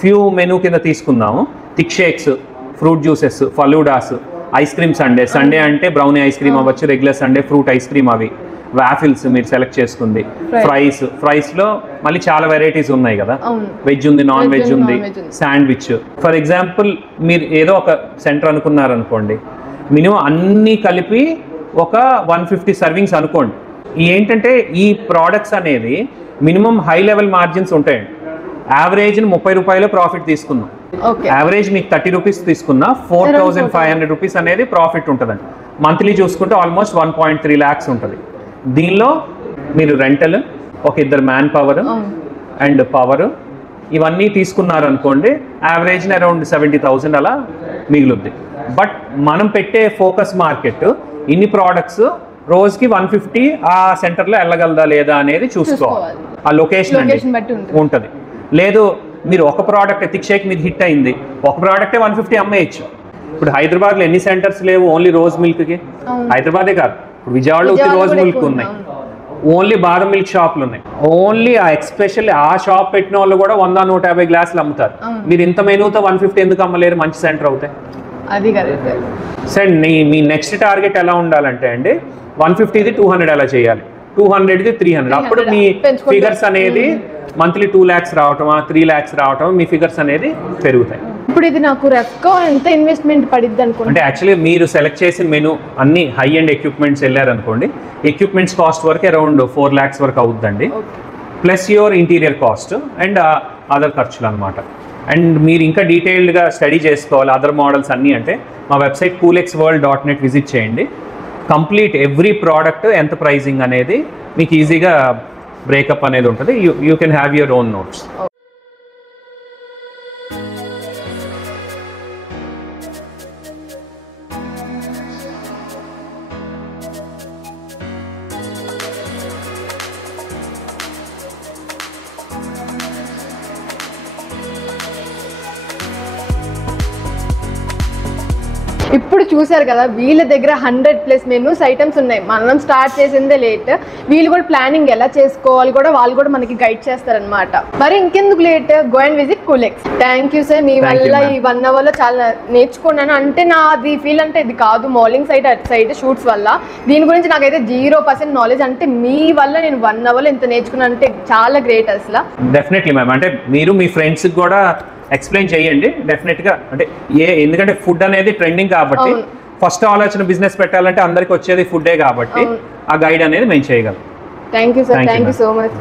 ఫ్యూ మెనూ కింద తీసుకుందాము. Thick shakes, fruit juices, faloodas, ice cream Sunday అంటే బ్రౌనీ ఐస్ క్రీమ్ అవ్వచ్చు, regular Sunday fruit ice cream, అవి వాఫిల్స్ మీరు సెలెక్ట్ చేసుకుంది, ఫ్రైస్ లో మళ్ళీ చాలా వెరైటీస్ ఉన్నాయి కదా, వెజ్ ఉంది, నాన్ వెజ్ ఉంది, శాండ్విచ్. ఫర్ ఎగ్జాంపుల్ మీరు ఏదో ఒక సెంటర్ అనుకున్నారు అనుకోండి, మినిమం అన్నీ కలిపి ఒక 150 సర్వింగ్స్ అనుకోండి. ఏంటంటే ఈ ప్రోడక్ట్స్ అనేది మినిమం హై లెవెల్ మార్జిన్స్ ఉంటాయండి. యావరేజ్ 30 రూపాయలు ప్రాఫిట్ తీసుకుందాం, యావరేజ్ మీకు 30 రూపీస్ తీసుకున్నా 4500 రూపీస్ అనేది ప్రాఫిట్ ఉంటుందండి. మంత్లీ చూసుకుంటే ఆల్మోస్ట్ 1.3 lakhs ఉంటుంది. దీనిలో మీరు రెంటల్, ఒక 2 మ్యాన్ పవర్ అండ్ పవర్ ఇవన్నీ తీసుకున్నారు అనుకోండి, యావరేజ్ అరౌండ్ 70,000 అలా మిగులుద్ది. బట్ మనం పెట్టే ఫోకస్ మార్కెట్ ఇన్ని ప్రోడక్ట్స్ రోజుకి 150 ఆ సెంటర్లో వెళ్ళగలదా లేదా అనేది చూసుకోవాలి. ఆ లొకేషన్ ఉంటుంది. లేదు మీరు ఒక ప్రోడక్ట్ థిక్ షేక్ మీద హిట్ అయింది, ఒక ప్రోడక్టే 150 అమ్మేయచ్చు. ఇప్పుడు హైదరాబాద్లో ఎన్ని సెంటర్స్ లేవు ఓన్లీ రోజ్ మిల్క్కి? హైదరాబాదే కాదు, ఇప్పుడు విజయవాడలో రోజ్ మిల్క్ ఉన్నాయి, ఓన్లీ బాదం మిల్క్ షాప్లు ఉన్నాయి. ఓన్లీ ఆ ఎక్స్పెషల్లీ ఆ షాప్ పెట్టిన వాళ్ళు కూడా 100-150 గ్లాసులు అమ్ముతారు. మీరు ఇంత మెనూతో 150 ఎందుకు అమ్మలేరు? మంచి సెంటర్ అవుతాయి. సార్ మీ నెక్స్ట్ టార్గెట్ ఎలా ఉండాలంటే అండి, 150ది 200 అలా చేయాలి, 200ది 300. అప్పుడు మీ ఫిగర్స్ అనేది మంత్లీ 2 lakhs రావటమా 3 lakhs రావటమా మీ ఫిగర్స్ అనేది పెరుగుతాయి. ఇప్పుడు ఇది నాకు రెఫ్కో ఎంత ఇన్వెస్ట్మెంట్ పడిద్ది అనుకోండి? అంటే యాక్చువల్లీ మీరు సెలెక్ట్ చేసిన మెనూ అన్ని హై అండ్ ఎక్విప్మెంట్స్ వెళ్ళారనుకోండి, ఎక్విప్మెంట్స్ కాస్ట్ వరకు అరౌండ్ 4 lakhs వరకు అవుతుందండి, plus your interior cost and other ఖర్చులు అనమాట. అండ్ మీరు ఇంకా డీటెయిల్డ్గా స్టడీ చేసుకోవాలి అదర్ మోడల్స్ అన్నీ అంటే మా వెబ్సైట్ coolxworld.net విజిట్ చేయండి. కంప్లీట్ ఎవ్రీ ప్రోడక్ట్ ఎంత ప్రైజింగ్ అనేది మీకు ఈజీగా బ్రేకప్ అనేది ఉంటుంది. You can have your own notes. ఇప్పుడు చూసారు కదా, వీళ్ళ దగ్గర 100+ మెనూస్ ఐటమ్స్ ఉన్నాయి. మనం స్టార్ట్ చేసిందే లేట్, వీళ్ళు కూడా ప్లానింగ్ ఎలా చేసుకోవాలి కూడా వాళ్ళు కూడా మనకి గైడ్ చేస్తారనమాట. మరి ఇంకెందుకు late, go and visit Coolx. Thank you sir, మీ వల్ల ఈ 1 hourలో చాలా నేర్చుకున్నాను. అంటే నాది ఫీల్ అంటే ఇది కాదు, మోడలింగ్ సైడ్ అటు సైడ్ షూట్స్ వల్ల దీని గురించి నాకైతే 0% నాలెడ్జ్. అంటే మీ వల్ల నేను 1 hourలో ఇంత నేర్చుకున్నాను అంటే చాలా గ్రేట్ అసలు. డెఫినెట్లీ మ్యామ్, అంటే మీరు మీ ఫ్రెండ్స్కి కూడా ఎక్స్ప్లెయిన్ చేయండి డెఫినెట్గా. అంటే ఎందుకంటే ఫుడ్ అనేది ట్రెండింగ్ కాబట్టి ఫస్ట్ ఆలోచన బిజినెస్ పెట్టాలంటే అందరికి వచ్చేది ఫుడ్డే కాబట్టి ఆ గైడ్ అనేది మేము చేయగలం. Thank you sir, thank you so much.